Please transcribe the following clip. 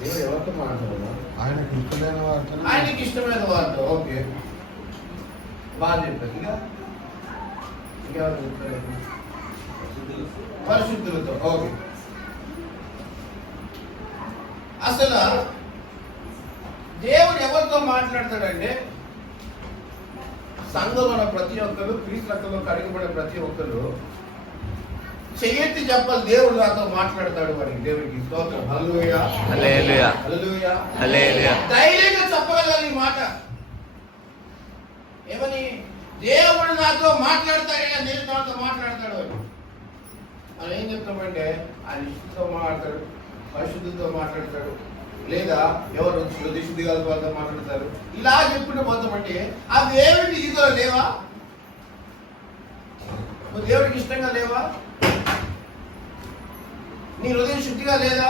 దేవుడు ఎవరితో మాట్లాడదా? ఆయనకి ఇష్టమైన వారితో. ఓకే, బాగా చెప్పారు. ఇంకా పరిశుద్ధులతో. ఓకే, అసలు దేవుడు ఎవరితో మాట్లాడతాడంటే సంఘంలో ప్రతి ఒక్కరు, క్రీస్తు రక్తంలో కడిగబడే ప్రతి ఒక్కరు చెయ్యెత్తి చెప్పాలి, దేవుడు నాతో మాట్లాడతాడు అని. దేవుడికి స్తోత్రం. హల్లెలూయా, హల్లెలూయా, హల్లెలూయా, హల్లెలూయా. ధైర్యంగా చెప్పగలగాలి ఈ మాట. ఏమని? దేవుడు నాతో మాట్లాడతాడైనా నేను నాతో మాట్లాడతాడు అని. మనం ఏం చెప్తామంటే ఆయన ఇష్టంతో మాట్లాడతాడు, పరిశుద్ధులతో మాట్లాడతాడు, లేదా ఎవరు దిశుద్ధిగాల వాళ్ళతో మాట్లాడతారు. ఇలా చెప్పుకుంటూ పోతామంటే అవి ఏమిటి ఇదిగో లేవా? నువ్వు దేవుడికి ఇష్టంగా లేవా? నీ హృదయం శుద్ధిగా లేదా?